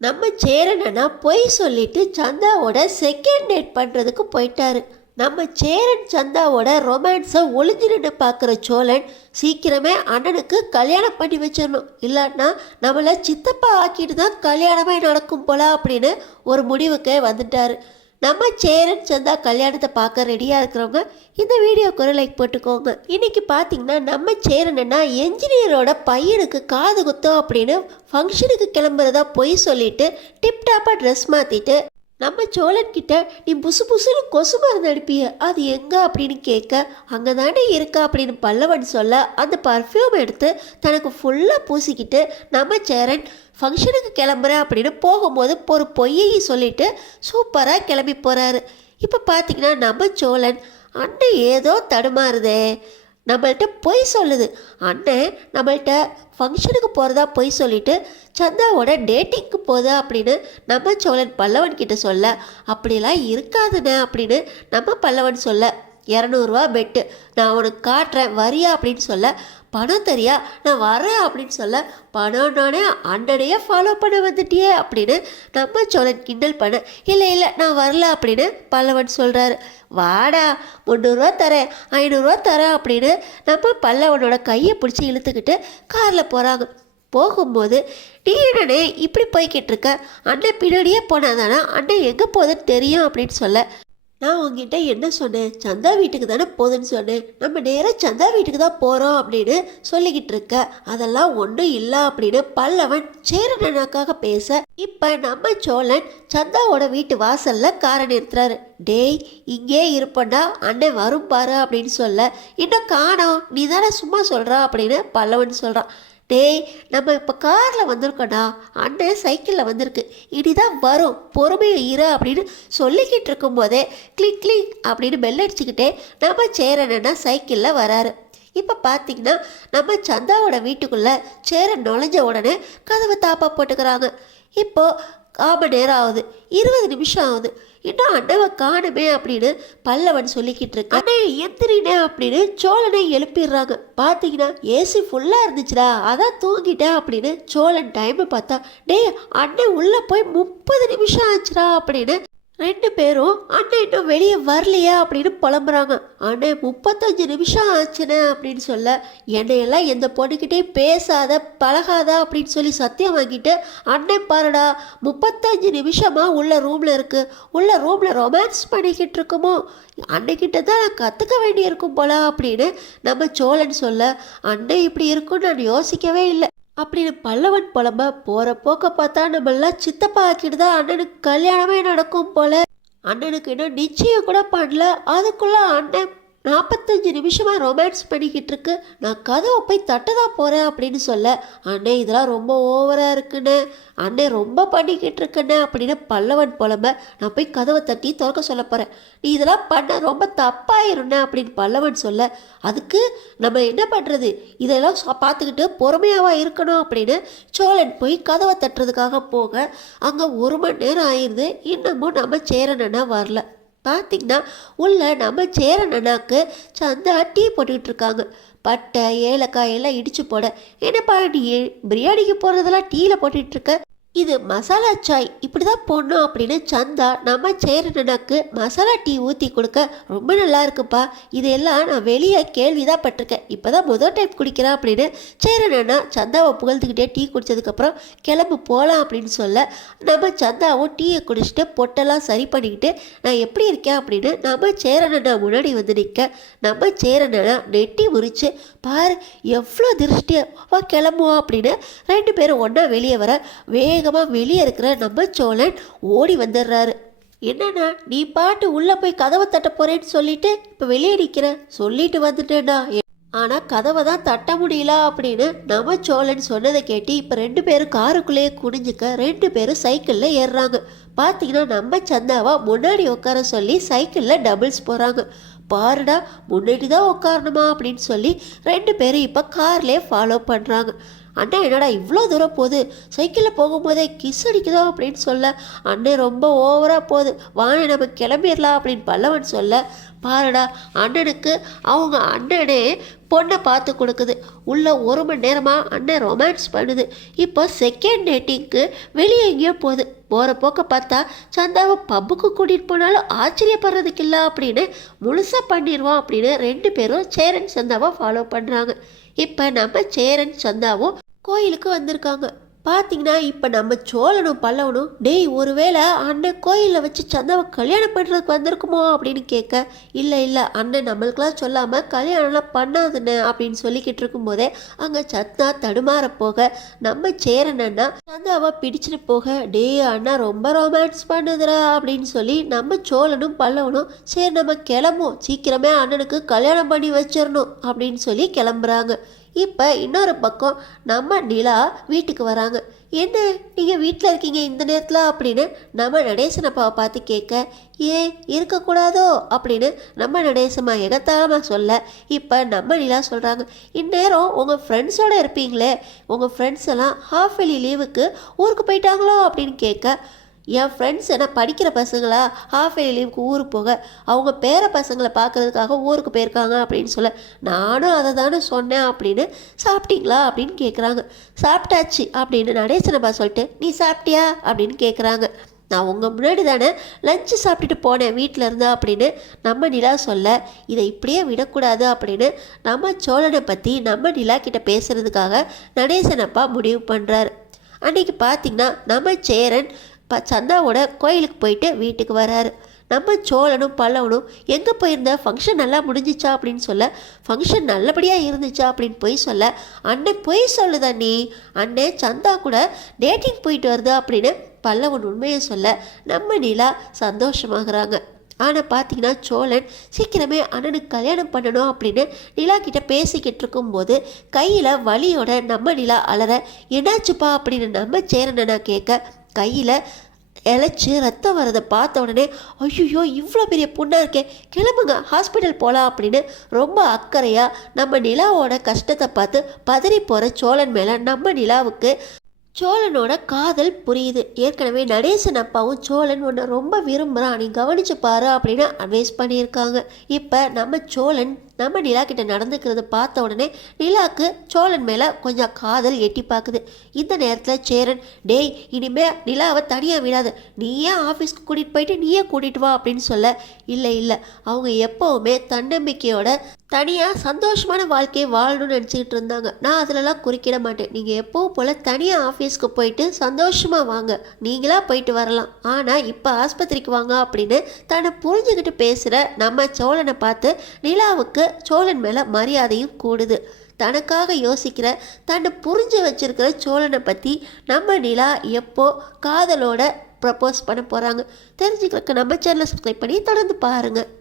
நம்ம சேரனா பொய் சொல்லிட்டு சந்தாவோட செகண்ட் டேட் பண்ணுறதுக்கு போயிட்டாரு. நம்ம சேரன் சந்தாவோட ரொமான்ஸை ஒளிஞ்சு நின்று பார்க்குற சோழன் சீக்கிரமே அண்ணனுக்கு கல்யாணம் பண்ணி வச்சிடணும். இல்லாட்டினா நம்மளை சித்தப்பா ஆக்கிட்டு தான் கல்யாணமே நடக்கும் போல அப்படின்னு ஒரு முடிவுக்கே வந்துட்டாரு. நம்ம சேரன் சந்தா கல்யாணத்தை பார்க்க ரெடியாக இருக்கிறவங்க இந்த வீடியோக்கு ஒரு லைக் போட்டுக்கோங்க. இன்னைக்கு பார்த்தீங்கன்னா நம்ம சேரனா என்ஜினியரோட பையனுக்கு காது குத்தம் அப்படின்னு ஃபங்க்ஷனுக்கு கிளம்புறதா பொய் சொல்லிட்டு டிப்டாப்பாக ட்ரெஸ் மாற்றிட்டு நம்ம சோழன்கிட்ட நீ புசு புசுன்னு கொசு மருந்து அனுப்பிய அது எங்க? அப்படின்னு கேட்க அங்கே தானே இருக்கா? அப்படின்னு பல்லவன் சொல்ல அந்த பர்ஃப்யூம் எடுத்து தனக்கு ஃபுல்லாக பூசிக்கிட்டு நம்ம சேரன் ஃபங்க்ஷனுக்கு கிளம்புறேன் அப்படின்னு போகும்போது ஒரு பொய்யையும் சொல்லிட்டு சூப்பராக கிளம்பி போகிறாரு இப்போ பார்த்தீங்கன்னா நம்ம சோழன் அண்ணன் ஏதோ தடுமாறுதே. நம்மள்கிட்ட பொய் சொல்லுது. அண்ணன் நம்மள்கிட்ட ஃபங்க்ஷனுக்கு போகிறதா பொய் சொல்லிட்டு சந்தாவோட டேட்டிங்க்கு போகுதா அப்படின்னு நம்ம சோழன் பல்லவன் கிட்ட சொல்ல அப்படிலாம் இருக்காதுண்ணே அப்படின்னு நம்ம பல்லவன் சொல்ல இரநூறுவா பெட்டு. நான் உனக்கு காட்டுறேன் வரியா அப்படின்னு சொல்ல பணம் தெரியா? நான் வரேன் அப்படின்னு சொல்ல பணம் நானே அண்டனையே ஃபாலோ பண்ண வந்துட்டியே அப்படின்னு நம்ம சோழன் கிண்டல் பண்ண இல்லை இல்லை நான் வரல அப்படின்னு பல்லவன் சொல்கிறாரு வாடா முந்நூறுரூவா தரேன் ஐநூறுரூவா தரேன் அப்படின்னு நம்ம பல்லவனோட கையை பிடிச்சி இழுத்துக்கிட்டு காரில் போகிறாங்க போகும்போது நீ என்னடே இப்படி போய்கிட்டு இருக்க? அண்ணன் பின்னாடியே போனாதானே அண்ணன் எங்கே போகுதுன்னு தெரியும் அப்படின்னு சொல்ல நான் உங்ககிட்ட என்ன சொன்னேன்? சந்தா வீட்டுக்கு தானே போகுதுன்னு சொன்னேன். நம்ம நேராக சந்தா வீட்டுக்கு தான் போகிறோம் அப்படின்னு சொல்லிக்கிட்டு இருக்க. அதெல்லாம் ஒன்றும் இல்லை அப்படின்னு பல்லவன் சேரனனுக்காக பேச இப்போ நம்ம சோழன் சந்தாவோட வீட்டு வாசலில் காரை நிறுத்துறாரு. டேய் இங்கே இருப்பண்டா அண்ணன் வரும் பாரு அப்படின்னு சொல்ல இன்னும் காணோம்? நீ தானே சும்மா சொல்கிறா அப்படின்னு பல்லவன் சொல்கிறான் டேய் நம்ம இப்போ காரில் வந்திருக்கோண்ணா அண்ணன் சைக்கிளில் வந்திருக்கு. இனிதான் வரும். பொறுமையை இரு அப்படின்னு சொல்லிக்கிட்டு இருக்கும்போதே கிளிக் கிளிக் அப்படின்னு பெல் அடிச்சுக்கிட்டே நம்ம சேரனா சைக்கிளில் வராரு. இப்போ பார்த்தீங்கன்னா நம்ம சந்தாவோட வீட்டுக்குள்ளே சேரன் நுழைஞ்ச உடனே கதவை தாப்பா போட்டுக்கிறாங்க. கால் மணி நேரம் ஆகுது இருபது நிமிஷம் ஆகுது. இன்னும் அண்ணவை காணுமே அப்படின்னு பல்லவன் சொல்லிக்கிட்டு இருக்க அண்ணே எந்திரினே அப்படின்னு சோழனை எழுப்பிடுறாங்க. பார்த்தீங்கன்னா ஏசி ஃபுல்லாக இருந்துச்சுடா. அதான் தூங்கிட்டேன் அப்படின்னு சோழன் டைமை பார்த்தா டேய் அண்ணன் உள்ளே போய் முப்பது நிமிஷம் ஆச்சுடா அப்படின்னு ரெண்டு பேரும் அண்ணன் இன்னும் வெளியே வரலையா அப்படின்னு புலம்புறாங்க. அண்ணன் முப்பத்தஞ்சு நிமிஷம் ஆச்சுண்ணே அப்படின்னு சொல்ல என்னையெல்லாம் எந்த பொண்ணுக்கிட்டே பேசாத பழகாத அப்படின்னு சொல்லி சத்தியம் வாங்கிட்டு அண்ணன் பாருடா முப்பத்தஞ்சு நிமிஷமாக உள்ள ரூமில் இருக்குது உள்ள ரூமில் ரொமான்ஸ் பண்ணிக்கிட்டு இருக்குமோ? அன்னைக்கிட்ட தான் நான் கற்றுக்க வேண்டியிருக்கும் போல அப்படின்னு நம்ம சோழன் சொல்ல அண்ணன் இப்படி இருக்கும்னு நான் யோசிக்கவே இல்லை. அப்படின்னு பல்லவன் புலம்ப போகிற போக்க பார்த்தா நம்மளாம் சித்தப்பா ஆக்கிட்டு தான் அண்ணனுக்கு கல்யாணமே நடக்கும் போல. அண்ணனுக்கு இன்னும் நிச்சயம் கூட பண்ணல. அதுக்குள்ள அண்ணன் நாற்பத்தஞ்சு நிமிஷமாக ரொமான்ஸ் பண்ணிக்கிட்டு இருக்கு நான் கதவை போய் தட்டதான் போகிறேன் அப்படின்னு சொல்ல அண்ணே இதெல்லாம் ரொம்ப ஓவராக இருக்குண்ணே. அண்ணே ரொம்ப பண்ணிக்கிட்டு இருக்குண்ணே அப்படின்னு பல்லவன் புலம்ப நான் போய் கதவை தட்டி திறக்க சொல்ல போகிறேன் நீ இதெல்லாம் பண்ண ரொம்ப தப்பாயிருண்ணே. அப்படின்னு பல்லவன் சொல்ல அதுக்கு நம்ம என்ன பண்ணுறது இதெல்லாம் பார்த்துக்கிட்டு பொறுமையாவா இருக்கணும். அப்படின்னு சோழன் போய் கதவை தட்டுறதுக்காக போக அங்கே ஒரு மணி நேரம் ஆயிடுது இன்னமும் நம்ம சேரனனா வரல. பார்த்தீங்கன்னா உள்ள நம்ம சேரனனாக்கு சந்தா டீ போட்டுக்கிட்டு இருக்காங்க. பட்டை ஏலக்காய் எல்லாம் இடிச்சு போட என்னப்பா நீ பிரியாணிக்கு போடுறதெல்லாம் டீயில் போட்டுட்டு இருக்க? இது மசாலா சாய் இப்படி தான் போடணும் அப்படின்னு சந்தா நம்ம சேரனனுக்கு மசாலா டீ ஊற்றி கொடுக்க ரொம்ப நல்லா இருக்குப்பா. இதெல்லாம் நான் வெளியே கேள்விதான் பட்டிருக்கேன். இப்போ தான் முதல் டைம் குடிக்கிறேன் அப்படின்னு சேரனனா சந்தாவை புகழ்ந்துக்கிட்டே டீ குடித்ததுக்கப்புறம் கிளம்பு போகலாம் அப்படின்னு சொல்ல நம்ம சந்தாவும் டீயை குடிச்சிட்டு பொட்டெல்லாம் சரி பண்ணிக்கிட்டு நான் எப்படி இருக்கேன் அப்படின்னு நம்ம சேரனண்ணா முன்னாடி வந்து நிற்க நம்ம சேரனனா நெட்டி முறிச்சு பாரு எவ்வளோ திருஷ்டியாக வா கிளம்புவோம் அப்படின்னு ரெண்டு பேரும் ஒன்றா வெளியே வர வேகமாக வெளியே இருக்கிற நம்ம சோழன் ஓடி வந்துடுறாரு. என்னண்ணா நீ பாட்டு உள்ளே போய் கதவை தட்ட போகிறேன்னு சொல்லிட்டு இப்போ வெளியே நிற்கிற சொல்லிட்டு வந்துட்டேண்ணா. ஆனால் கதவை தான் தட்ட முடியல அப்படின்னு நம்ம சோழன் சொன்னதை கேட்டு இப்போ ரெண்டு பேரும் காருக்குள்ளேயே குனிஞ்சுக்க ரெண்டு பேரும் சைக்கிளில் ஏறுறாங்க. பார்த்தீங்கன்னா நம்ம சந்தாவா முன்னாடி உட்கார சொல்லி சைக்கிளில் டபுள்ஸ் போகிறாங்க பாருடா முன்னாடி தான் உட்காரணுமா அப்படின்னு சொல்லி ரெண்டு பேரும் இப்போ கார்லேயே ஃபாலோ பண்ணுறாங்க அண்ணா என்னடா இவ்வளோ தூரம் போகுது? சைக்கிளில் போகும்போதே கிஸ் அடிக்குதோ அப்படின்னு சொல்ல அண்ணன் ரொம்ப ஓவராக போகுது. வாங்க நம்ம கிளம்பிடலாம் அப்படின்னு பல்லவன் சொல்ல பாருடா அண்ணனுக்கு அவங்க அண்ணனே பொண்ணை பார்த்து கொடுக்குது. உள்ளே ஒரு மணி நேரமாக அண்ணன் ரொமான்ஸ் பண்ணுது. இப்போ செகண்ட் டேட்டிங்க்கு வெளியே எங்கேயோ போகுது. போகிற போக்க பார்த்தா சந்தாவை பப்புக்கு கூட்டிகிட்டு போனாலும் ஆச்சரியப்படுறதுக்கு இல்லை அப்படின்னு முழுசாக பண்ணிடுவோம் அப்படின்னு ரெண்டு பேரும் சேரன் சந்தாவை ஃபாலோ பண்ணுறாங்க இப்போ நம்ம சேரன் சந்தாவும் கோயிலுக்கு வந்திருக்காங்க. பார்த்தீங்கன்னா இப்போ நம்ம சோழனும் பல்லவனும் டேய் ஒருவேளை அண்ணன் கோயிலில் வச்சு சந்தாவை கல்யாணம் பண்ணுறதுக்கு வந்திருக்குமோ அப்படின்னு கேட்க இல்லை இல்லை அண்ணன் நம்மளுக்கெல்லாம் சொல்லாமல் கல்யாணம்லாம் பண்ணாதுன்னு அப்படின்னு சொல்லிக்கிட்டு இருக்கும்போதே அங்கே சத்னா தடுமாற போக நம்ம சேரனண்ணா சந்தாவை பிடிச்சிட்டு போக டேய் அண்ணா ரொம்ப ரொமான்ஸ் பண்ணுதுடா அப்படின்னு சொல்லி நம்ம சோழனும் பல்லவனும் சரி நம்ம கிளம்பும் சீக்கிரமே அண்ணனுக்கு கல்யாணம் பண்ணி வச்சிடணும் அப்படின்னு சொல்லி கிளம்புறாங்க. இப்போ இன்னொரு பக்கம் நம்ம நிலா வீட்டுக்கு வராங்க. என்ன? நீங்கள் வீட்டில் இருக்கீங்க இந்த நேரத்தில்? அப்படின்னு நம்ம நடேசன் அப்பாவை பார்த்து கேட்க ஏன்? இருக்கக்கூடாதோ அப்படின்னு நம்ம நடேசம்மா எகத்தாளமாக சொல்ல இப்போ நம்ம நிலா சொல்கிறாங்க இந்நேரம் உங்கள் ஃப்ரெண்ட்ஸோடு இருப்பீங்களே உங்கள் ஃப்ரெண்ட்ஸ் எல்லாம் ஹாஃப் வெளி லீவுக்கு ஊருக்கு போயிட்டாங்களோ? அப்படின்னு கேட்க என் ஃப்ரெண்ட்ஸ் என்ன படிக்கிற பசங்களா? ஹாஃப் இயர் லீவுக்கு ஊருக்கு போக அவங்க பேர பசங்களை பார்க்குறதுக்காக ஊருக்கு போயிருக்காங்க அப்படின்னு சொல்ல நானும் அதை தானே சொன்னேன் அப்படின்னு சாப்பிட்டீங்களா? அப்படின்னு கேட்குறாங்க சாப்பிட்டாச்சு அப்படின்னு நடேசனப்பா சொல்லிட்டு நீ சாப்பிட்டியா? அப்படின்னு கேட்குறாங்க நான் உங்கள் முன்னாடி தானே லஞ்சு சாப்பிட்டுட்டு போனேன் வீட்டில் இருந்தா அப்படின்னு நம்ம நிலா சொல்ல இதை இப்படியே விடக்கூடாது அப்படின்னு நம்ம சோழனை பற்றி நம்ம நிலா கிட்ட பேசுகிறதுக்காக நடேசனப்பா முடிவு பண்ணுறாரு அன்றைக்கி பார்த்திங்கன்னா நம்ம சேரன் ப சந்தாவோட கோயிலுக்கு போயிட்டு வீட்டுக்கு வராரு. நம்ம சோழனும் பல்லவனும் எங்கே போயிருந்த? ஃபங்க்ஷன் நல்லா முடிஞ்சிச்சா அப்படின்னு சொல்ல ஃபங்க்ஷன் நல்லபடியாக இருந்துச்சா அப்படின்னு போய் சொல்ல அண்ணன் பொய் சொல்லுதா நீ? அண்ணன் சந்தா கூட டேட்டிங் போயிட்டு வருது அப்படின்னு பல்லவன் உண்மையை சொல்ல நம்ம நிலா சந்தோஷமாகறாங்க. ஆனால் பார்த்தீங்கன்னா சோழன் சீக்கிரமே அண்ணனுக்கு கல்யாணம் பண்ணணும் அப்படின்னு நிலா கிட்ட பேசிக்கிட்டு இருக்கும்போது கையில் வலியோட நம்ம நிலா அலற என்னாச்சுப்பா? அப்படின்னு நம்ம சேரனனா கேட்க கையில் இழைச்சி ரத்தம் வரதை பார்த்த உடனே ஐயோ இவ்வளோ பெரிய புண்ணாக இருக்கே கிளம்புங்க ஹாஸ்பிட்டல் போகலாம் அப்படின்னு ரொம்ப அக்கறையாக நம்ம நிலாவோட கஷ்டத்தை பார்த்து பதறி போகிற சோழன் மேலே நம்ம நிலாவுக்கு சோழனோட காதல் புரியுது. ஏற்கனவே நடேசன் அப்பாவும் சோழன் உன்னை ரொம்ப விரும்புகிறான் நீ கவனிச்சு பாரு அப்படின்னு அட்வைஸ் பண்ணியிருக்காங்க. இப்போ நம்ம சோழன் நம்ம நிலா கிட்ட நடந்துக்கிறத பார்த்த உடனே நிலாக்கு சோழன் மேலே கொஞ்சம் காதல் எட்டி பார்க்குது. இந்த நேரத்தில் சேரன் டேய் இனிமே நிலாவை தனியாக விடாது. நீயே ஆஃபீஸ்க்கு கூட்டிகிட்டு போயிட்டு நீயே கூட்டிகிட்டு வா அப்படின்னு சொல்ல இல்லை இல்லை. அவங்க எப்போவுமே தன்னம்பிக்கையோட தனியாக சந்தோஷமான வாழ்க்கையை வாழணும்னு நினச்சிக்கிட்டு இருந்தாங்க. நான் அதிலலாம் குறுக்கிட மாட்டேன். நீங்கள் எப்போவும் போல் தனியாக ஆஃபீஸ்க்கு போயிட்டு சந்தோஷமாக வாங்க. நீங்களாக போயிட்டு வரலாம். ஆனால் இப்போ ஆஸ்பத்திரிக்கு வாங்க அப்படின்னு தன்னை புரிஞ்சுக்கிட்டு பேசுகிற நம்ம சோழனை பார்த்து நிலாவுக்கு சோழன் மேலே மரியாதையும் கூடுது. தனக்காக யோசிக்கிற தன்னை புரிஞ்சு வச்சிருக்கிற சோழனை பற்றி நம்ம நிலா எப்போ காதலோட ப்ரப்போஸ் பண்ண போகிறாங்க தெரிஞ்சுக்கிறதுக்கு நம்ம சேனலை சப்ஸ்கிரைப் பண்ணி தொடர்ந்து பாருங்கள்